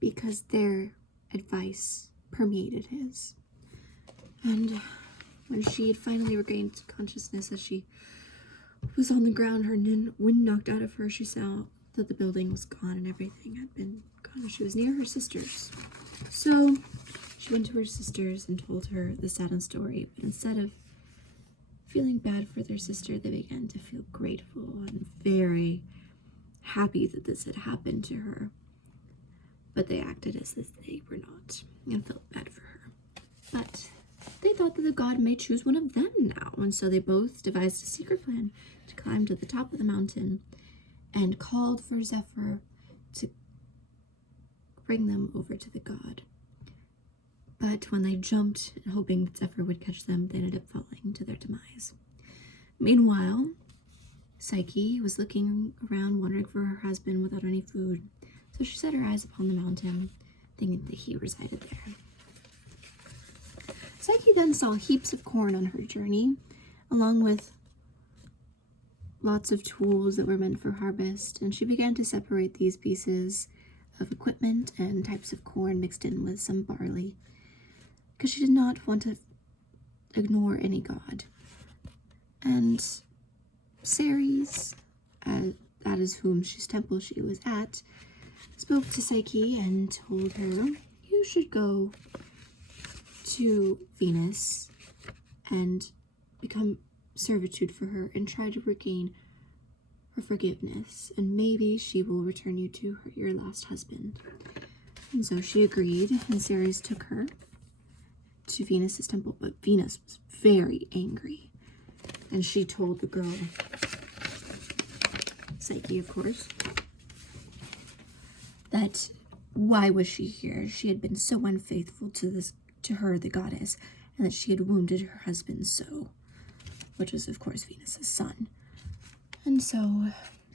because their advice permeated his. And when she had finally regained consciousness, as she was on the ground, her wind knocked out of her, she saw that the building was gone and everything had been gone. She was near her sisters. So she went to her sisters and told her the sad story. But instead of feeling bad for their sister, they began to feel grateful and very happy that this had happened to her. But they acted as if they were not and felt bad for her. But they thought that the god may choose one of them now, and so they both devised a secret plan to climb to the top of the mountain and called for Zephyr to bring them over to the god. But when they jumped, hoping that Zephyr would catch them, they ended up falling to their demise. Meanwhile, Psyche was looking around, wondering for her husband without any food. So she set her eyes upon the mountain, thinking that he resided there. Psyche then saw heaps of corn on her journey, along with lots of tools that were meant for harvest, and she began to separate these pieces of equipment and types of corn mixed in with some barley, because she did not want to ignore any god. And Ceres, that is whose temple she was at, spoke to Psyche and told her, you should go to Venus and become servitude for her and try to regain her forgiveness, and maybe she will return you to your last husband. And so she agreed, and Ceres took her to Venus's temple, but Venus was very angry, and she told the girl, Psyche of course, that why was she here? She had been so unfaithful to her, the goddess, and that she had wounded her husband so, which is of course Venus's son. And so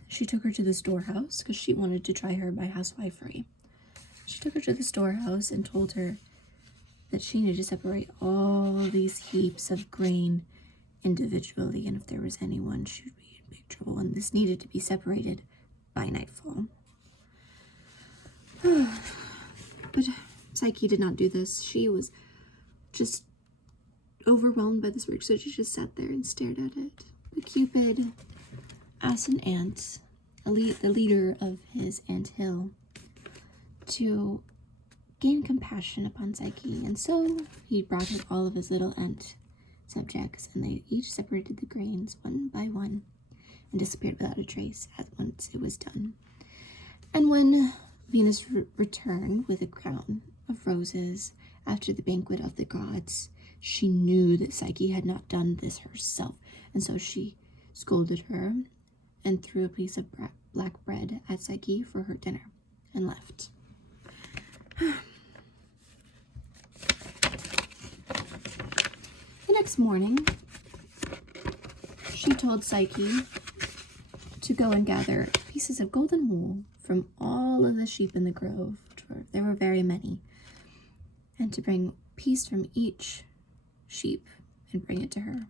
she took her to the storehouse because she wanted to try her by housewifery. She took her to the storehouse and told her that she needed to separate all these heaps of grain individually, and if there was anyone, she would be in big trouble, and this needed to be separated by nightfall. But Psyche did not do this. She was just overwhelmed by this work, so she just sat there and stared at it. But Cupid asked an ant, the leader of his ant hill, to gain compassion upon Psyche, and so he brought her all of his little ant subjects, and they each separated the grains one by one and disappeared without a trace at once it was done. And when Venus returned with a crown of roses after the banquet of the gods, she knew that Psyche had not done this herself, and so she scolded her and threw a piece of black bread at Psyche for her dinner and left. The next morning, she told Psyche to go and gather pieces of golden wool from all of the sheep in the grove, there were very many, and to bring a piece from each sheep and bring it to her.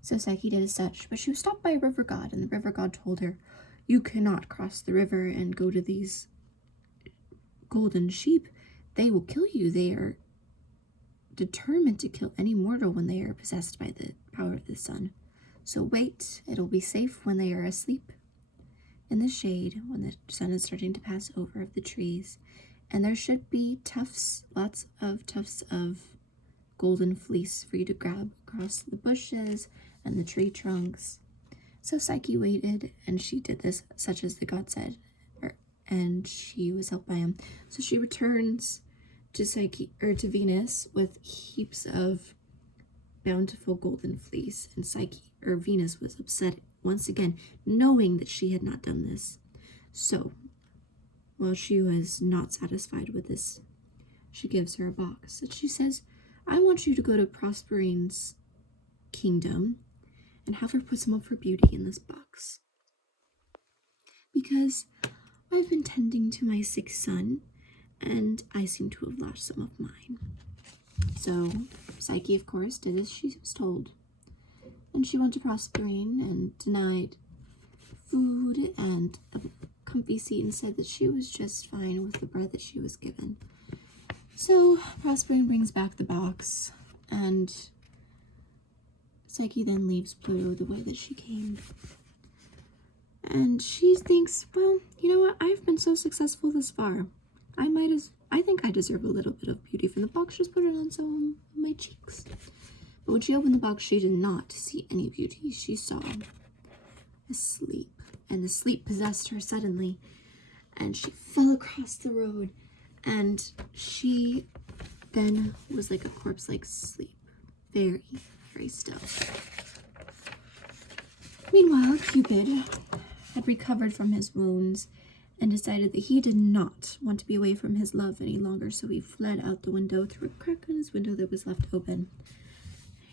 So Psyche did as such, but she was stopped by a river god, and the river god told her, you cannot cross the river and go to these golden sheep. They will kill you. They are determined to kill any mortal when they are possessed by the power of the sun. So wait, it'll be safe when they are asleep in the shade, when the sun is starting to pass over the trees, and there should be lots of tufts of golden fleece for you to grab across the bushes and the tree trunks. So Psyche waited, and she did this such as the god said, and she was helped by him. So she returns to Venus with heaps of bountiful golden fleece, and Venus was upset once again, knowing that she had not done this. So while she was not satisfied with this, she gives her a box, and she says, I want you to go to Prosperine's kingdom and have her put some of her beauty in this box, because I've been tending to my sick son, and I seem to have lost some of mine. So Psyche, of course, did as she was told, and she went to Proserpine and denied food and a comfy seat and said that she was just fine with the bread that she was given. So Prospering brings back the box, and Psyche then leaves Pluto the way that she came. And she thinks, well, you know what? I've been so successful this far. I think I deserve a little bit of beauty from the box. Just put it on some of my cheeks. But when she opened the box, she did not see any beauty. She saw a sleep, and the sleep possessed her suddenly, and she fell across the road, and she then was like a corpse, like sleep, very, very still. Meanwhile, Cupid had recovered from his wounds and decided that he did not want to be away from his love any longer, so he fled out the window through a crack in his window that was left open.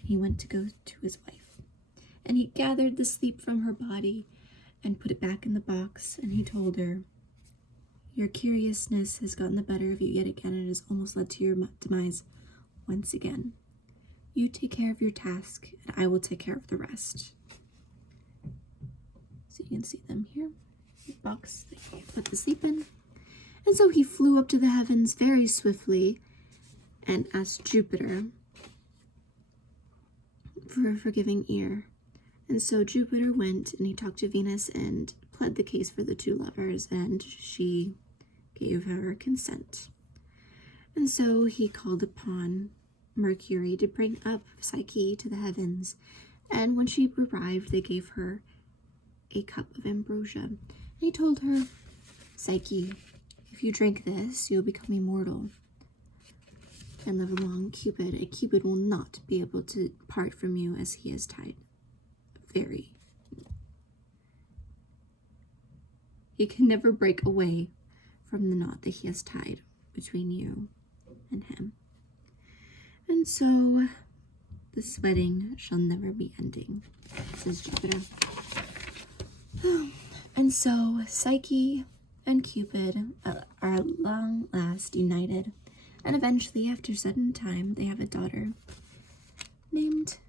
He went to go to his wife, and he gathered the sleep from her body and put it back in the box, and he told her, "Your curiousness has gotten the better of you yet again, and has almost led to your demise once again. You take care of your task, and I will take care of the rest." So you can see them here. The box that he put the sleep in. And so he flew up to the heavens very swiftly and asked Jupiter for a forgiving ear. And so Jupiter went and he talked to Venus and pled the case for the two lovers, and she gave her consent. And so he called upon Mercury to bring up Psyche to the heavens, and when she arrived, they gave her a cup of ambrosia. And he told her, "Psyche, if you drink this, you'll become immortal and live along Cupid. And Cupid will not be able to part from you, as he is tied He can never break away from the knot that he has tied between you and him. And so this wedding shall never be ending," says Jupiter. And so Psyche and Cupid are at long last united, and eventually, after certain time, they have a daughter named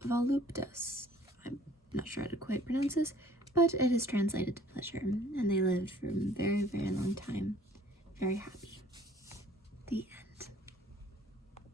Voluptas. I'm not sure how to quite pronounce this, but it is translated to pleasure, and they lived for a very, very long time, very happy. The end.